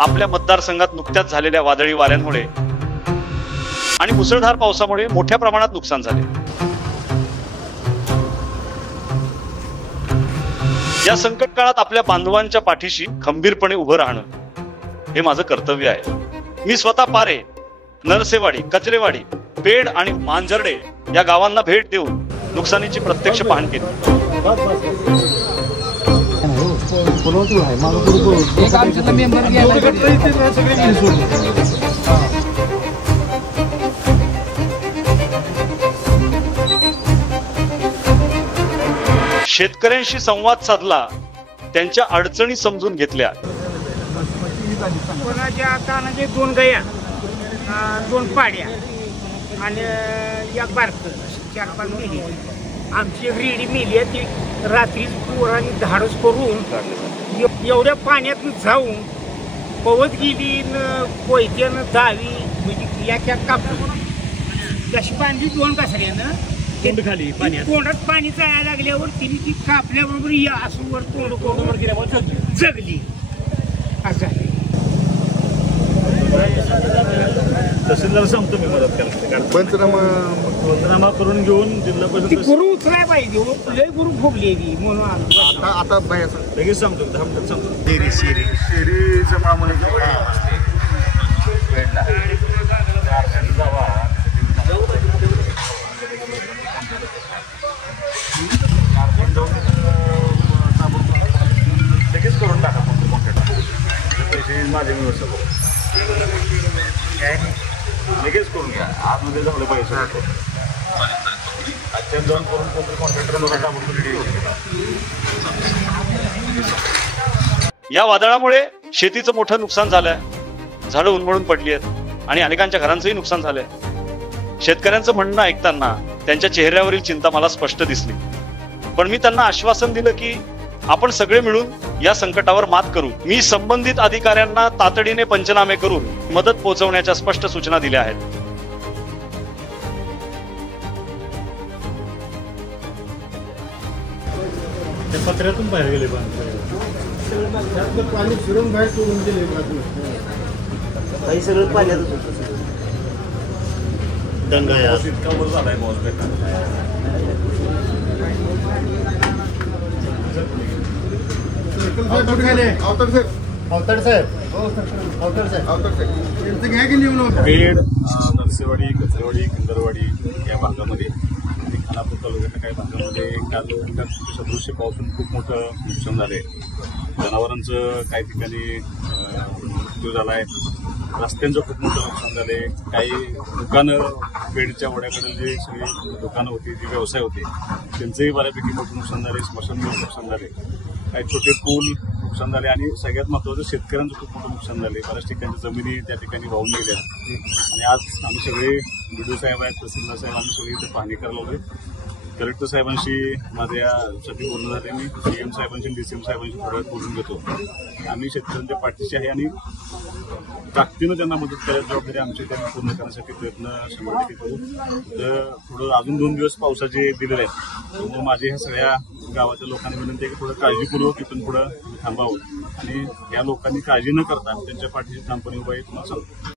आपल्या मतदारसंघात नुकत्याच झालेल्या वादळी वाऱ्यांमुळे आणि मुसळधार पावसामुळे मोठ्या प्रमाणात नुकसान झाले। या संकट काळात आपल्या बांधवांच्या पाठीशी खंबीरपणे उभं राहणं हे माझं कर्तव्य आहे। मी स्वतः पारे, नरसेवाडी, कचरेवाडी, पेड आणि मांजर्डे या गावांना भेट देऊन नुकसानीची प्रत्यक्ष पाहणी केली। शेतकऱ्यांशी संवाद साधला, त्यांच्या अडचणी समजून घेतल्या। कोणाच्या कानाचे 2 गया, 2 पाड्या आणि एक बारक 4-5 मेली। आमची रेडी मेली ती रात्री पोरांनी धाडस करून एवढ्या पाण्यात जाऊन पवत गेली, कोयत्यानं दावी म्हणजे या कापली जशी बांधली 2 कासऱ्यानं खाली पाण्यात तोंडात पाणी चाळायला लागल्यावर तिने ती कापल्याबरोबर या असं वर तोंड कोंडवर गेल्यावर जगली। असं आहे। तहसीलदार सांगतो मी मदत करायला पंचनामा करून घेऊन जिल्हा परिषद गुरु उचलाय पाहिजे। लय गुरु फुगलेली म्हणून आता लगेच सांगतो 10 मिनिटात सांगतो। शेरीचं मामूली लगेच करून टाका पैसे माझे व्यवस्था करू लगेच करून घ्या। आतमध्ये झाले पैसे आजच्या जाऊन करून कोणतरी कॉन्ट्रॅक्टर या वादळामुळे शेतीचं मोठं नुकसान झालंय, झाडं उन्मळून पडली आहेत आणि अनेकांच्या घरांचंही नुकसान झालंय। शेतकऱ्यांचं म्हणणं ऐकताना त्यांच्या चेहऱ्यावरील चिंता मला स्पष्ट दिसली, पण मी त्यांना आश्वासन दिलं की आपण सगळे मिळून या संकटावर मात करू। मी संबंधित अधिकाऱ्यांना तातडीने पंचनामे करून मदत पोहोचवण्याच्या स्पष्ट सूचना दिल्या आहेत। पत्र्यातून बाहेर गेले पाणी फिरून बाहेर सोडून गेले काही सगळं पाण्यातच होतं। दंगा इतका वर झालाय बॉस बेटा पेड, नरसेवाडी, कचरेवाडी, किंदरवाडी या भागामध्ये आणि खानापूर तालुक्याच्या काही भागामध्ये काल सदृश्य पावसाने खूप मोठं नुकसान झालंय। जनावरांचं काही ठिकाणी मृत्यू झालाय, रस्त्यांचं खूप मोठं नुकसान झाले। काही दुकानं पेडच्या वड्याकडे जे सगळी दुकानं होती, जे व्यवसाय होते त्यांचंही बऱ्यापैकी मोठं नुकसान झाले। स्मशानभूमी नुकसान झाले, काही छोटे पूल नुकसान झाले आणि सगळ्यात महत्त्वाचं शेतकऱ्यांचं खूप मोठं नुकसान झाले। बऱ्याच ठिकाणी जमिनी त्या ठिकाणी वाहून गेल्या आणि आज आम्ही सगळे BDO साहेब आहेत, तहसीलदार साहेब, आम्ही सगळे इथे पाहणी करायला होते। कलेक्टर साहेबांशी माझे यासाठी बोलणं झाले। मी CM साहेबांशी DCM साहेबांशी थोड्या वेळ बोलून घेतो। आम्ही शेतकऱ्यांच्या पाठीशी आहे आणि ताकदीनं त्यांना मदत करायची जबाबदारी आमची त्यांनी पूर्ण करण्यासाठी प्रयत्न 100% करू। तर थोडं अजून 2 दिवस पावसाचे दिलेले आहेत, त्यामुळे माझी ह्या सगळ्या गावाच्या लोकांनी विनंती आहे की थोडं काळजीपूर्वक इथून पुढं थांबावं आणि या लोकांनी काळजी न करता त्यांच्या पाठीशी ठामपणे उभा आहे तुम्हाला सांगतो।